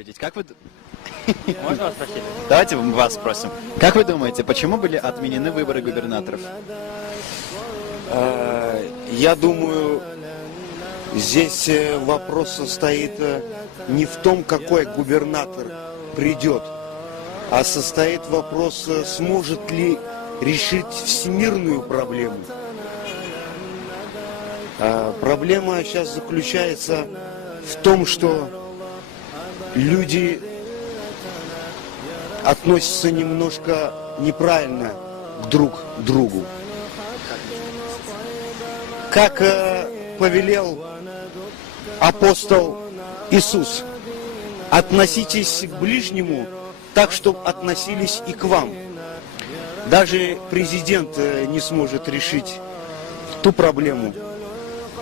предупредить. Как вы... Можно вас спросить? Давайте мы вас спросим. Как вы думаете, почему были отменены выборы губернаторов? Я думаю, здесь вопрос состоит не в том, какой губернатор придет, а состоит вопрос, сможет ли решить всемирную проблему. Проблема сейчас заключается в том, что люди относятся немножко неправильно друг к другу. Как повелел апостол Иисус: относитесь к ближнему так, чтобы относились и к вам. Даже президент не сможет решить ту проблему,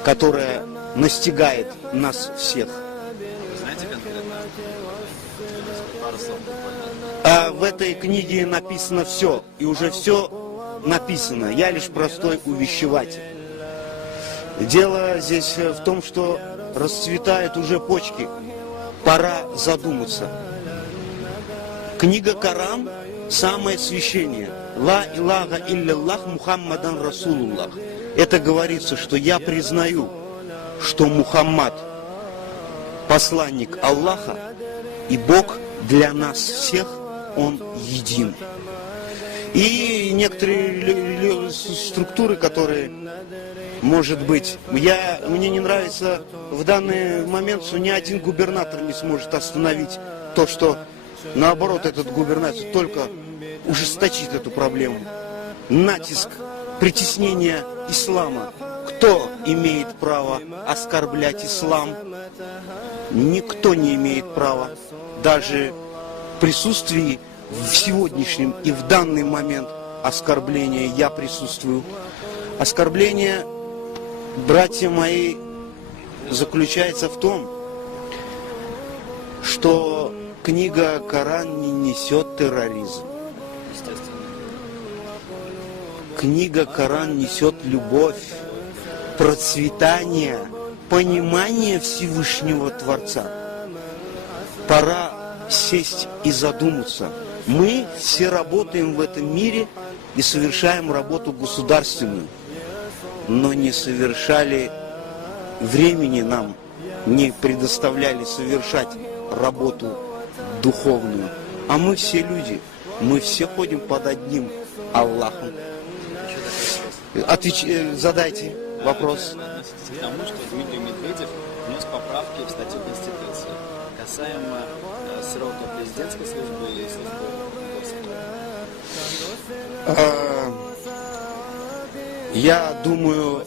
которая настигает нас всех. Вы знаете конкретно? Пару слов буквально. А в этой книге написано все, и уже все написано. Я лишь простой увещеватель. Дело здесь в том, что расцветают уже почки. Пора задуматься. Книга Коран – самое священное. Ла илляха илляллах Мухаммадан Расулуллах. Это говорится, что я признаю, что Мухаммад – посланник Аллаха, и Бог для нас всех, Он един. И некоторые структуры, которые, может быть, мне не нравится в данный момент, что ни один губернатор не сможет остановить то, что, наоборот, этот губернатор только ужесточит эту проблему. Натиск, притеснение ислама. Кто имеет право оскорблять ислам? Никто не имеет права. Даже в присутствии в сегодняшнем и в данный момент оскорбления я присутствую. Оскорбление, братья мои, заключается в том, что книга Коран не несет терроризм. Книга Коран несет любовь, процветание, понимание Всевышнего Творца. Пора сесть и задуматься. Мы все работаем в этом мире и совершаем работу государственную, но не совершали, времени нам не предоставляли совершать работу духовную. А мы все люди, мы все ходим под одним Аллахом. Задайте вопрос. Относитесь к тому, что Дмитрий Медведев внес поправки в статью Конституции касаемо срока президентской службы и службы госсекретаря. Я думаю,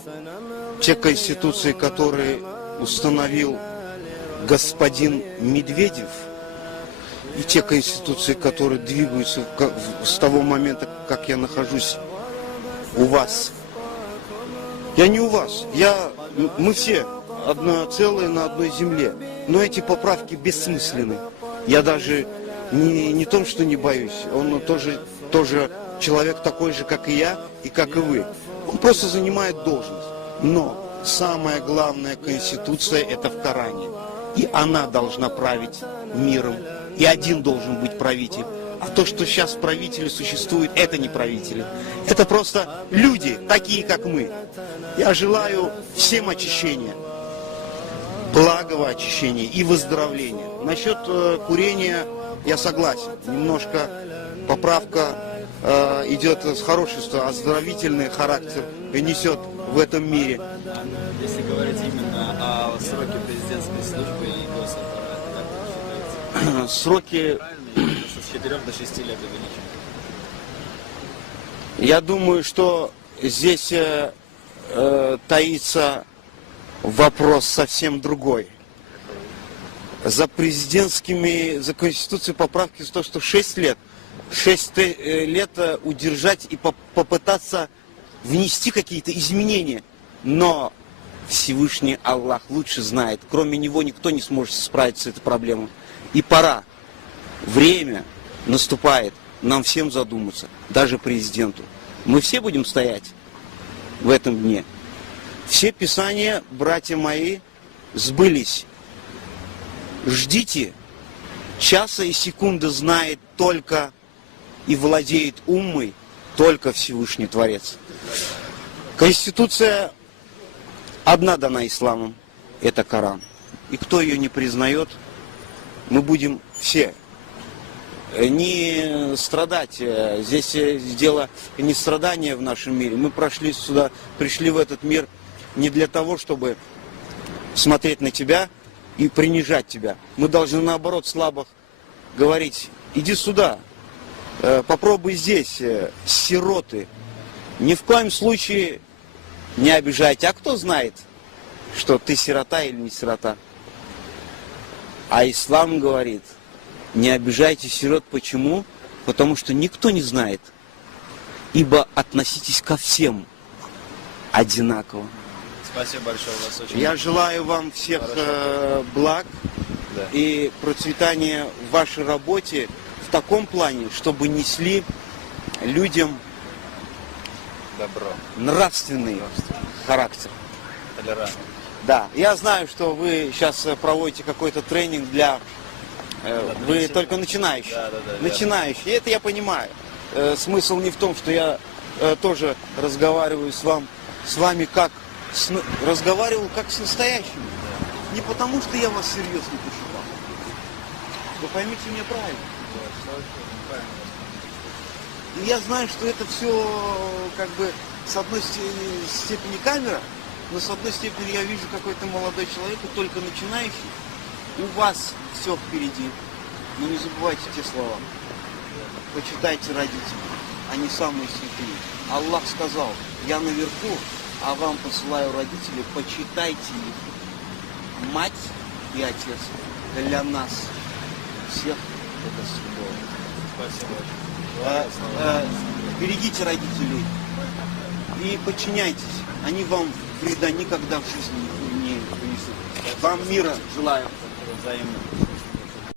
те конституции, которые установил господин Медведев, и те конституции, которые двигаются с того момента, как я нахожусь у вас. Я не у вас. Мы все одно целое на одной земле. Но эти поправки бессмысленны. Я даже не том, что не боюсь. Он тоже человек такой же, как и я, и как и вы. Он просто занимает должность. Но самая главная конституция — это в Коране. И она должна править миром. И один должен быть правитель. А то, что сейчас правители существуют, это не правители. Это просто люди, такие как мы. Я желаю всем очищения, благого очищения и выздоровления. Насчет курения я согласен. Немножко поправка идет с хорошего, оздоровительный характер и несет в этом мире. Если говорить именно о сроке президентской службы и госаппарата, как вы считаете? Сроки... С 4 до 6 лет увеличить. Я думаю, что здесь таится вопрос совсем другой. За Конституцией поправки то, что 6 лет удержать и попытаться внести какие-то изменения. Но Всевышний Аллах лучше знает. Кроме Него никто не сможет справиться с этой проблемой. И пора. Время наступает нам всем задуматься, даже президенту. Мы все будем стоять в этом дне. Все писания, братья мои, сбылись. Ждите часа и секунды знает только и владеет умой только Всевышний Творец. Конституция одна дана исламом, это Коран. И кто ее не признает, мы будем все не страдать. Здесь дело не страдания в нашем мире. Мы пришли в этот мир не для того, чтобы смотреть на тебя и принижать тебя. Мы должны наоборот слабых говорить: иди сюда, попробуй здесь, сироты. Ни в коем случае не обижайте. А кто знает, что ты сирота или не сирота? А ислам говорит: не обижайте сирот. Почему? Потому что никто не знает. Ибо относитесь ко всем одинаково. Спасибо большое, у вас очень... Я желаю вам всех благ Да. и процветания в вашей работе в таком плане, чтобы несли людям Добро, нравственный характер. толерантность. Да, я знаю, что вы сейчас проводите какой-то тренинг для... вы только начинающие. Да, Начинающие. И это я понимаю. Смысл не в том, что я тоже разговариваю с вами как... разговаривал как с настоящими. Не потому, что я вас серьезно посчитал. Вы поймите меня правильно. И я знаю, что это все как бы с одной степени камера, но с одной степени я вижу какой-то молодой человек, и только начинающий. У вас все впереди. Но не забывайте те слова. Почитайте родителей. Они самые святые. Аллах сказал: я наверху, а вам посылаю родителей, почитайте их. Мать и отец для нас всех это святое. Спасибо. Берегите родителей и подчиняйтесь. Они вам вреда никогда в жизни не принесут. Вам мира желаю. Взаимно.